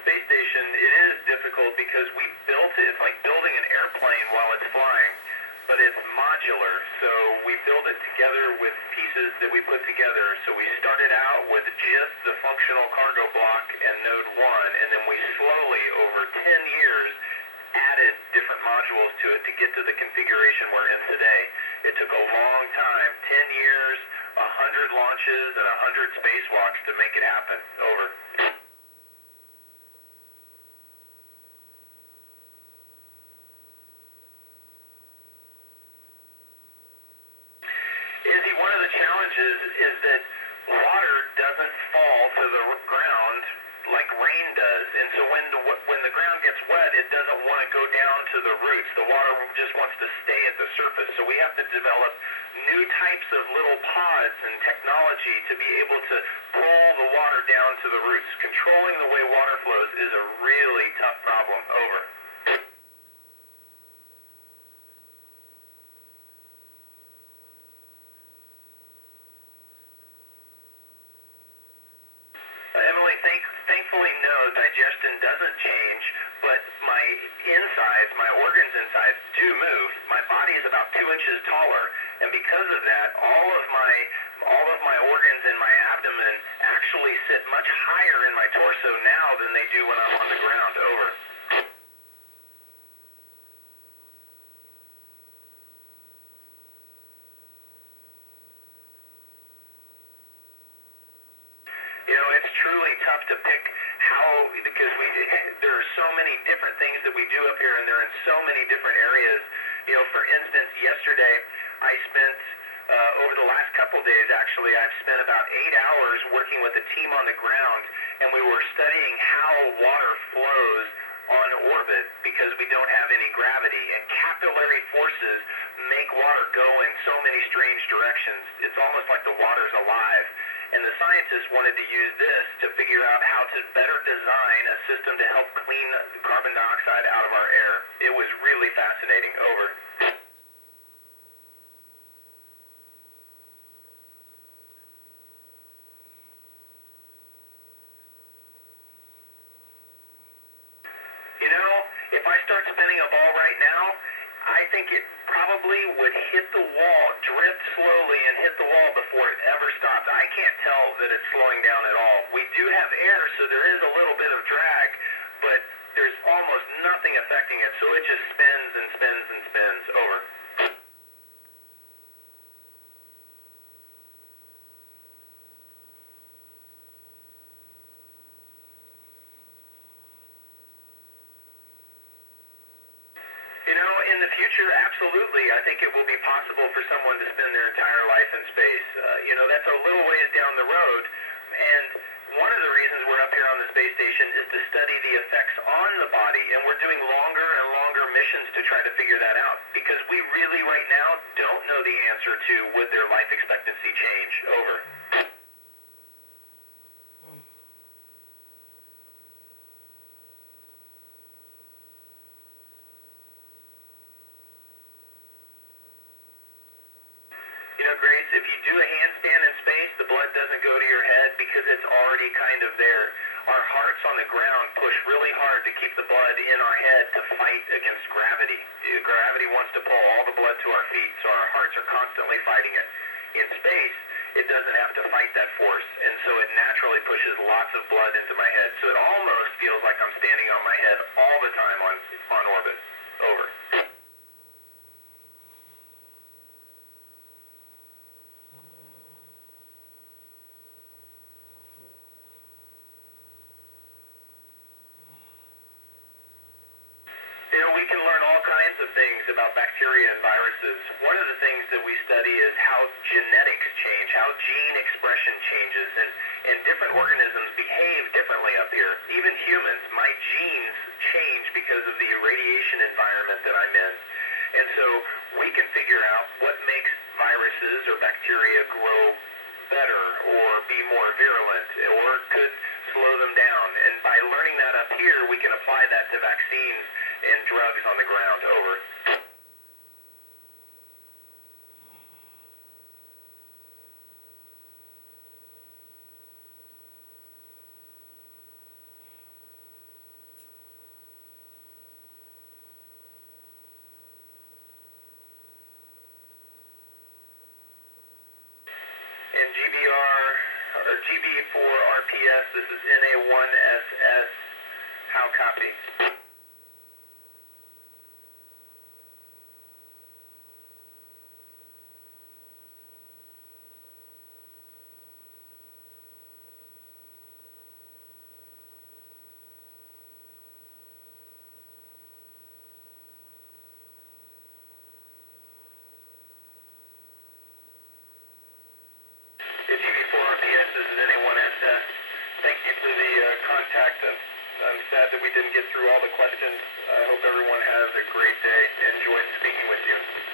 space station, it is difficult because we built it. It's like building an airplane while it's flying, but it's modular. So we build it together with pieces that we put together. So we started out with just the functional cargo block and node 1, and then we slowly, over 10 years, added different modules to it to get to the configuration we're in today. It took a long time, 10 years, 100 launches, and 100 spacewalks to make it happen. Over. Izzy, one of the challenges is that water doesn't fall to the ground like rain does, and so when the ground gets wet, it doesn't want to go down to the roots. The water just wants to stay at the surface. So we have to develop new types of little pods and technology to be able to pull the water down to the roots. Controlling the way water flows is a really tough problem. Over. Emily, thankfully, no, digestion doesn't change, but my insides, my organs inside do move. My body is about 2 inches taller, and because of that, all of my organs in my abdomen actually sit much higher in my torso now than they do when I'm on the ground. Over. You know, it's truly tough to pick how, because there are so many different things that we do up here, and they're in so many different areas. You know, for instance, yesterday I spent, over the last couple days actually, I've spent about 8 hours working with a team on the ground, and we were studying how water flows on orbit because we don't have any gravity, and capillary forces make water go in so many strange directions. It's almost like the water's alive. And the scientists wanted to use this to figure out how to better design a system to help clean the carbon dioxide out of our air. It was really fascinating. Over. You know, if I start spinning a ball right now, I think it probably would hit the wall, drift slowly and hit the wall before it ever stops. I can't tell that it's slowing down at all. We do have air, so there is a little bit of drag, but there's almost nothing affecting it, so it just spins and spins and spins. Over. You know, in the future, absolutely. I think it will be possible for someone to spend their entire life in space. You know, that's a little ways down the road. And one of the reasons we're up here on the space station is to study the effects on the body. And we're doing longer and longer missions to try to figure that out. Because we really, right now, don't know the answer to would their life expectancy change. Over. You know, Grace, if you do a handstand in space, the blood doesn't go to your head because it's already kind of there. Our hearts on the ground push really hard to keep the blood in our head to fight against gravity. Gravity wants to pull all the blood to our feet, so our hearts are constantly fighting it. In space, it doesn't have to fight that force, and so it naturally pushes lots of blood into my head. So it almost feels like I'm standing on my head all the time on orbit. Over. You know, we can learn all kinds of things about bacteria and viruses. One of the things that we study is how genetics change, how gene expression changes, and different organisms behave differently up here. Even humans, my genes change because of the radiation environment that I'm in. And so we can figure out what makes viruses or bacteria grow better or be more virulent or could slow them down. And by learning that up here, we can apply that to vaccines and drugs on the ground. Over. ISS. This is NA1SS. How copy? UV4RPS, this is NA1SS. Thank you for the contact. I'm sad that we didn't get through all the questions. I hope everyone has a great day. Enjoyed speaking with you.